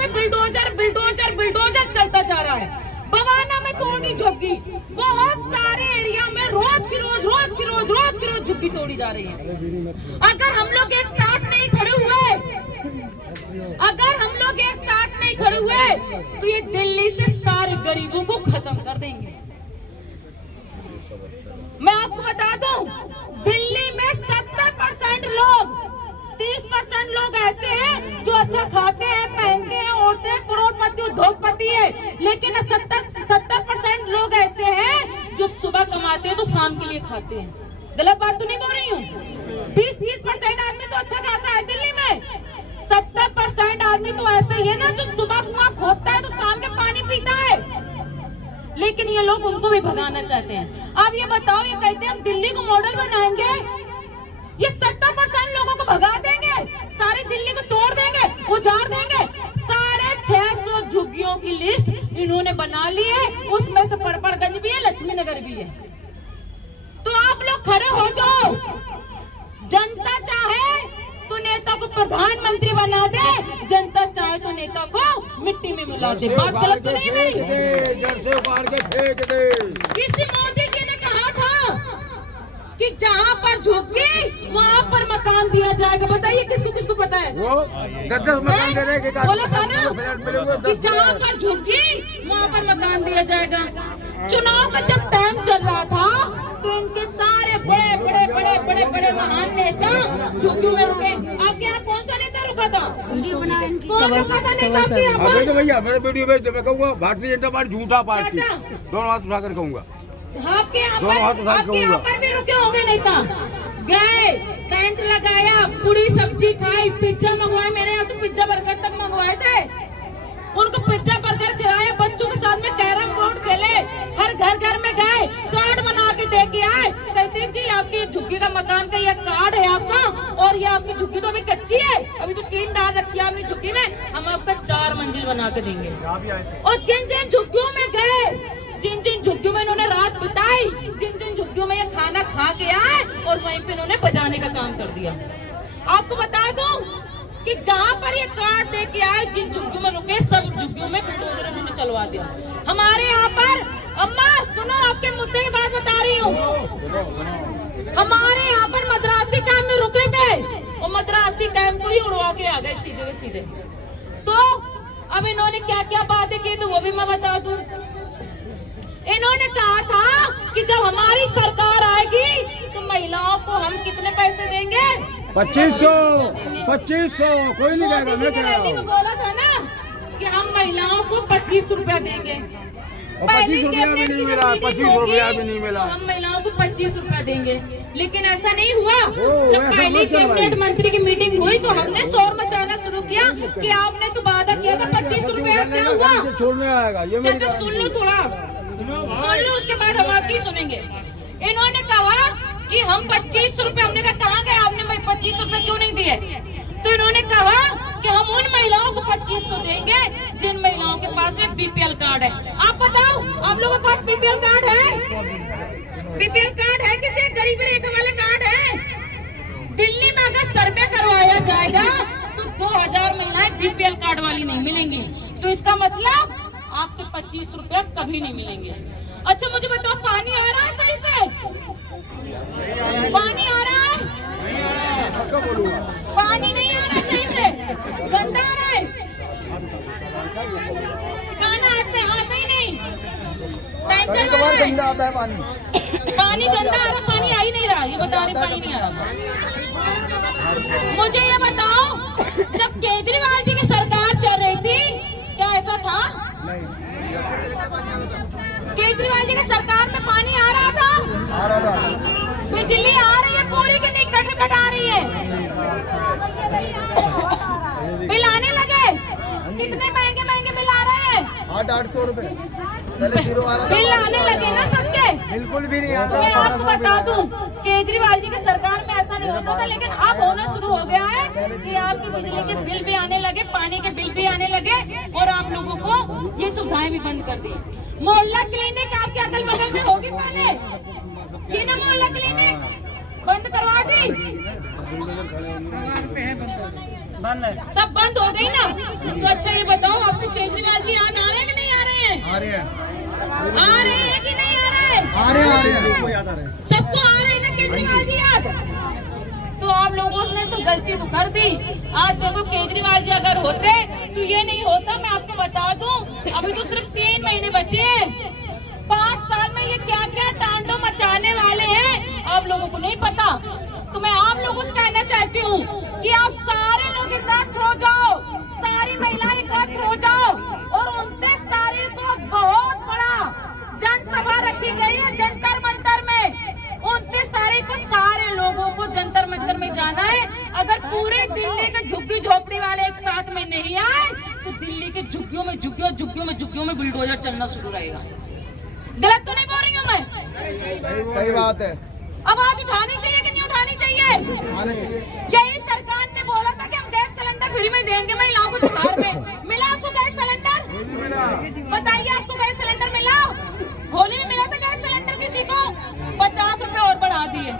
में bulldozer bulldozer bulldozer चलता जा रहा है। बवाना में तोड़ दी झुग्गी, बहुत सारे एरिया में रोज की रोज झुग्गी तोड़ी जा रही है। अगर हम लोग एक साथ नहीं खड़े हुए, तो ये दिल्ली से सारे गरीबों को खत्म कर देंगे। मैं आपको बता दूं, दिल्ली में 70% लोग, 30% लोग ऐसे हैं जो अच्छा खाते हैं, पहनते हैं, औरतें करोड़पति उद्योगपति है, लेकिन 70% लोग ऐसे हैं जो सुबह कमाते हैं तो शाम के लिए खाते हैं। गलत बात तो नहीं बोल रही हूँ। 20-30% आदमी तो अच्छा खासा है दिल्ली में, 70% आदमी तो ऐसे ही है ना जो सुबह कुआं खोदता है तो शाम के पानी पीता है। लेकिन ये लोग उनको भी भगाना चाहते हैं। अब ये बताओ, ये कहते हैं हम दिल्ली को मॉडल बनाएंगे, ये 70% लोगों को भगा देंगे, सारी दिल्ली को तोड़ देंगे, उजाड़ देंगे। 650 झुग्गियों की लिस्ट इन्होंने बना ली है, उसमें से पड़पड़गंज भी है, लक्ष्मी नगर भी है। तो आप लोग खड़े हो जाओ। जनता चाहे तो नेता को प्रधानमंत्री बना दे, जनता चाहे तो नेता को मिट्टी में मिला दे। बात गलत तो नहीं मेरी? किसी मोदी जी ने कहा था कि जहाँ पर झुग्गी वहाँ पर मकान दिया जाएगा। बताइए किसको किसको पता है? बोला था ना कि जहाँ पर झुग्गी वहाँ पर मकान दिया जाएगा। चुनाव का जब टाइम चल रहा था तो इनके सारे बड़े महान नेता झुग्गियों में रुके। आपके यहाँ कौन सा नेता रुका था? कौन रुका था नेता आपके यहाँ पर? भैया मेरे वीडियो भेज दे, मैं कहूँगा भारतीय जनता पार्टी झूठा पार्टी, दोनों हाथ उठाकर कहूँगा। आपके यहाँ पर भी रुके होंगे नेता। गए, टेंट लगाया, पूरी सब्जी खाई, पिज्जा मंगवाए। मेरे यहाँ तो पिज्जा बर्गर तक मंगवाए थे। उनको पिज्जा बर्गर खिलाया, बच्चों के साथ में कैरम बोर्ड खेले, हर घर में गए, कार्ड बना के दे के आए। कहते जी आपकी झुग्गी का मकान का ये कार्ड है आपका, और ये आपकी झुग्गी तो अभी कच्ची है, अभी तो टीन डाल रखी है आपने झुग्गी में, हम आपका 4 मंजिल बना के देंगे। और जिन झुग्गियों में गए, जिन झुग्गियों में इन्होंने रात बिताई, जिन झुग्गियों में ये खाना खा के आए, और वहीं पे इन्होंने बजाने का काम कर दिया। आपको बता दूं कि जहाँ पर ये कार्ड दे के आए, जिन झुग्गियों में रुके, सब झुग्गियों में बुलडोजर इन्होंने चलवा दिया। हमारे यहाँ पर, अम्मा सुनो, आपके मुद्दे की बात बता रही हूँ। हमारे यहाँ पर मद्रासी कैंप में रुके थे, और मद्रासी कैंप को ही उड़वा के आ गए सीधे। तो अब इन्होंने क्या क्या बातें की तो वो भी मैं बता दूं। इन्होंने कहा था कि जब हमारी सरकार आएगी तो महिलाओं को हम कितने पैसे देंगे? 2500 कोई नहीं कहेगा। मैं कह रहा हूँ, बोला था ना कि हम महिलाओं को 25 रुपया देंगे। 25 रुपया भी नहीं मिला, 25 रुपया भी नहीं मिला। हम महिलाओं को 25 रुपया देंगे, लेकिन ऐसा नहीं हुआ। जब पहली कैबिनेट मंत्री की मीटिंग हुई तो हमने शोर मचाना शुरू किया कि आपने तो वादा किया था 25 रुपया, क्या हुआ? छोड़ने आएगा ये। चाचा सुन लो थोड़ा, सुन लो, उसके बाद हम आपकी सुनेंगे। इन्होंने कहा कि हम 25 रुपए, हमने कहा कहाँ गए आपने 25 रुपए क्यों नहीं दिए? तो इन्होंने कहा कि हम उन महिलाओं को 2500 देंगे जिन महिलाओं के पास में बीपीएल कार्ड है। आप बताओ, आप लोगों के पास बीपीएल कार्ड है? बीपीएल कार्ड है? किसी गरीबी रेखा वाला कार्ड है? दिल्ली में अगर सर्वे करवाया जाएगा तो 2000 महिलाएं बीपीएल कार्ड वाली नहीं मिलेंगी। तो इसका मतलब आपके 25 रुपए कभी नहीं मिलेंगे। अच्छा मुझे बताओ, पानी आ रहा है सही से? पानी आ रहा है? पानी नहीं आ रहा सही से, गंदा आ रहा है। खाना आता ही नहीं, टैंकर गंदा आता है पानी। पानी गंदा आ रहा, पानी आ ही नहीं रहा। ये बता रहे पानी नहीं आ रहा। मुझे ये बताओ, जब केजरीवाल जी की सरकार चल रही थी क्या ऐसा था? केजरीवाल जी की सरकार में पानी आ रहा था? बिजली आ रही है पूरी की नहीं, कट आ रही है। बिल आने लगे, कितने महंगे बिल आ रहे हैं? 800 रुपए बिल आने लगे ना सबके। बिल्कुल भी नहीं आता। मैं आपको बता दूं, केजरीवाल जी की सरकार में ऐसा नहीं होता था, लेकिन अब होना शुरू हो गया है कि आपकी बिजली के बिल भी आने लगे, पानी के बिल भी आने लगे, और आप लोगों को ये सुविधाएं भी बंद कर दी। मोहल्ला क्लिनिक आपके अगल बगल में होगी, पहले थी ना मोहल्ला क्लिनिक, बंद करवा दी, सब बंद हो गई ना। तो अच्छा ये बताओ, आज देखो केजरीवाल जी अगर होते तो ये नहीं होता। मैं आपको बता दूं, अभी तो सिर्फ 3 महीने बचे हैं। 5 साल में ये क्या क्या तांडव मचाने वाले हैं आप लोगों को नहीं पता। तो मैं आप लोगों से कहना चाहती हूँ कि आप सारे लोग एकत्र हो जाओ, सारी महिलाएं एकत्र हो जाओ और 29 तारीख को बहुत बड़ा जनसभा रखी गई है जंतर मंतर में। 29 तारीख को सारे लोगों को जंतर मंतर में जाना है। अगर पूरे दिल्ली के झुग्गी झोपड़ी वाले एक साथ में नहीं आए तो दिल्ली के झुग्गियों में बुलडोजर चलना शुरू रहेगा। गलत तो नहीं बोल रही हूँ मैं? सही बात है। अब आज उठानी चाहिए कि नहीं उठानी चाहिए? यही सरकार ने बोला था कि हम गैस सिलेंडर फ्री में देंगे महिलाओं को त्योहार में। मिला आपको गैस सिलेंडर? बताइए, आपको गैस सिलेंडर मिला? होली में मिला था गैस सिलेंडर किसी को? 50 रुपए और बढ़ा दिए।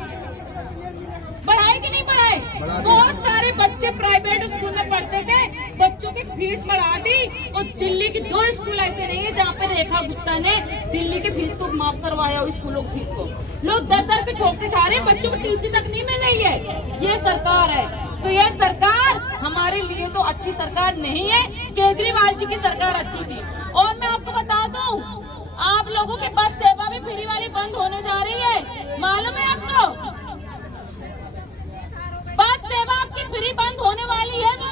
बढ़ाए कि नहीं बढ़ाए? बहुत सारे बच्चे प्राइवेट स्कूल में पढ़ते थे, बच्चों की फीस बढ़ा दी। और दिल्ली की 2 स्कूल ऐसे नहीं है जहाँ पे रेखा गुप्ता ने दिल्ली की फीस को माफ करवाया, स्कूलों की फीस को। लोग दर के ठोकर खा रहे हैं, बच्चों को टीसी तक नहीं मिल रही है। ये सरकार है, तो यह सरकार हमारे लिए तो अच्छी सरकार नहीं है। केजरीवाल जी की सरकार अच्छी थी। और मैं आपको बता दूं, आप लोगों के बस सेवा भी फ्री वाली बंद होने जा रही है, मालूम है आपको? बस सेवा आपकी फ्री बंद होने वाली है। वो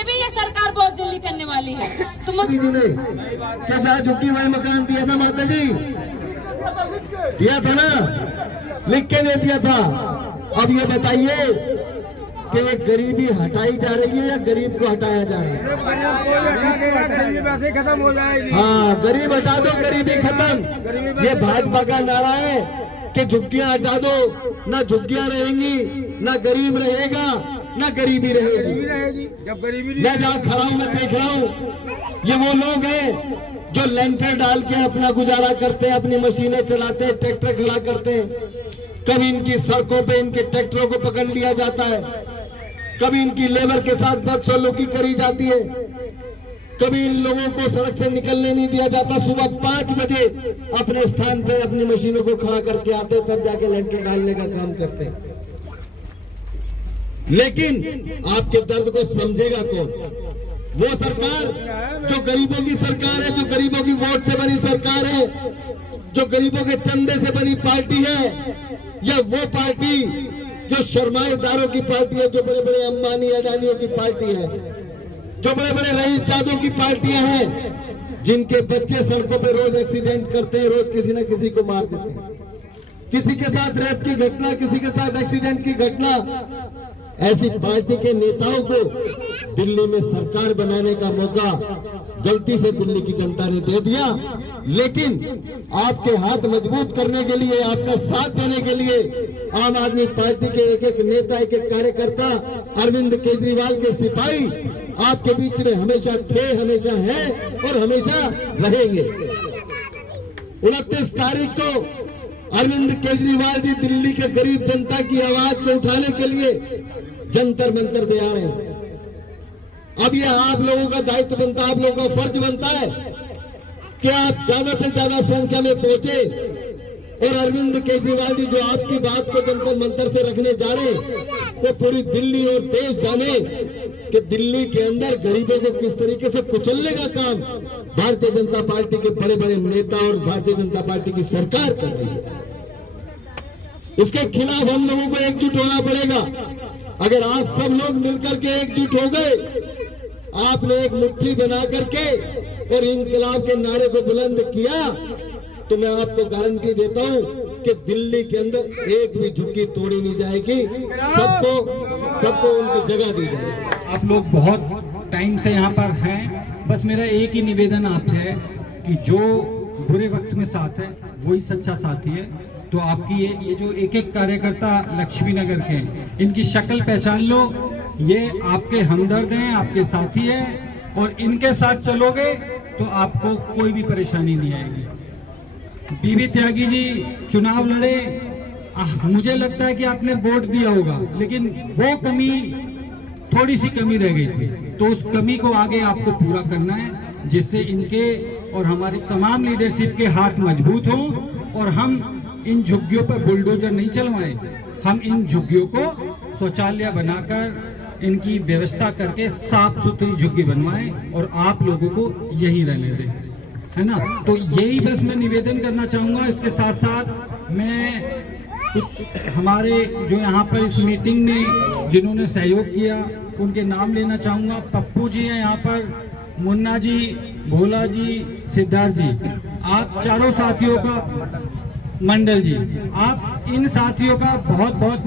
भी ये सरकार बहुत जल्दी करने वाली है। तुम दीदी ने क्या जहाँ झुग्गी वही मकान दिया था माता जी, दिया था ना, लिख के दे दिया था। अब ये बताइए कि गरीबी हटाई जा रही है या गरीब को हटाया जा रहा है? वैसे खत्म हो जाएगी। हाँ, गरीब हटा दो, गरीबी खत्म। ये भाजपा का नारा है कि झुग्गियां हटा दो, ना झुग्गियां रहेंगी, ना गरीब रहेगा, ना गरीबी रहेगी। जब गरीबी मैं जहाँ खड़ा हूँ मैं देख रहा हूँ, ये वो लोग हैं जो लेंटर डाल के अपना गुजारा करते हैं, अपनी मशीनें चलाते हैं, ट्रैक्टर खड़ा करते हैं। कभी इनकी सड़कों पे इनके ट्रैक्टरों को पकड़ लिया जाता है, कभी इनकी लेबर के साथ बदसलूकी करी जाती है, कभी इन लोगों को सड़क से निकलने नहीं दिया जाता। सुबह 5 बजे अपने स्थान पे अपनी मशीनों को खड़ा करके आते, तब जाके लेंटर डालने का काम करते हैं। लेकिन आपके दर्द को समझेगा कौन? वो सरकार जो गरीबों की सरकार है, जो गरीबों की वोट से बनी सरकार है, जो गरीबों के चंदे से बनी पार्टी है, या वो पार्टी जो शर्माएदारों की पार्टी है, जो बड़े बड़े अंबानी अडानियों की पार्टी है, जो बड़े बड़े रईस जादों की पार्टियां हैं, जिनके बच्चे सड़कों पे रोज एक्सीडेंट करते हैं, रोज किसी न किसी को मार देते हैं, किसी के साथ रेप की घटना, किसी के साथ एक्सीडेंट की घटना। ऐसी पार्टी के नेताओं को दिल्ली में सरकार बनाने का मौका गलती से दिल्ली की जनता ने दे दिया। लेकिन आपके हाथ मजबूत करने के लिए, आपका साथ देने के लिए आम आदमी पार्टी के एक एक नेता, एक एक कार्यकर्ता, अरविंद केजरीवाल के सिपाही आपके बीच में हमेशा थे, हमेशा हैं और हमेशा रहेंगे। 29 तारीख को अरविंद केजरीवाल जी दिल्ली के गरीब जनता की आवाज को उठाने के लिए जंतर मंतर पे आ रहे हैं। अब ये आप लोगों का दायित्व बनता है, आप लोगों का फर्ज बनता है कि आप ज्यादा से ज्यादा संख्या में पहुंचे और अरविंद केजरीवाल जी जो आपकी बात को जंतर मंतर से रखने जा रहे हैं, वो पूरी दिल्ली और देश जाने कि दिल्ली के अंदर गरीबों को किस तरीके से कुचलने का काम भारतीय जनता पार्टी के बड़े बड़े नेता और भारतीय जनता पार्टी की सरकार कर रही है। इसके खिलाफ हम लोगों को एकजुट होना पड़ेगा। अगर आप सब लोग मिलकर के एकजुट हो गए, आपने एक मुट्ठी बना करके और इंकलाब के नारे को बुलंद किया, तो मैं आपको गारंटी देता हूं कि दिल्ली के अंदर एक भी झुग्गी तोड़ी नहीं जाएगी, सबको उनकी जगह दी जाएगी। आप लोग बहुत टाइम से यहाँ पर हैं, बस मेरा एक ही निवेदन आपसे है कि जो बुरे वक्त में साथ है वही सच्चा साथी है। तो आपकी ये जो एक एक कार्यकर्ता लक्ष्मी नगर के, इनकी शक्ल पहचान लो, ये आपके हमदर्द हैं, आपके साथी हैं, और इनके साथ चलोगे तो आपको कोई भी परेशानी नहीं आएगी। बीबी त्यागी जी चुनाव लड़े, मुझे लगता है कि आपने वोट दिया होगा, लेकिन वो कमी, थोड़ी सी कमी रह गई थी, तो उस कमी को आगे आपको पूरा करना है, जिससे इनके और हमारी तमाम लीडरशिप के हाथ मजबूत हों और हम इन झुग्गियों पर बुलडोजर नहीं चलवाएं। हम इन झुग्गियों को शौचालय बनाकर, इनकी व्यवस्था करके साफ सुथरी झुग्गी बनवाएं और आप लोगों को यही रहने दें, है ना। तो यही बस मैं निवेदन करना चाहूँगा। इसके साथ साथ मैं कुछ हमारे जो यहाँ पर इस मीटिंग में जिन्होंने सहयोग किया उनके नाम लेना चाहूँगा। पप्पू जी हैं यहाँ पर, मुन्ना जी, भोला जी, सिद्धार्थ जी, आप चारों साथियों का, मंडल जी, आप इन साथियों का बहुत बहुत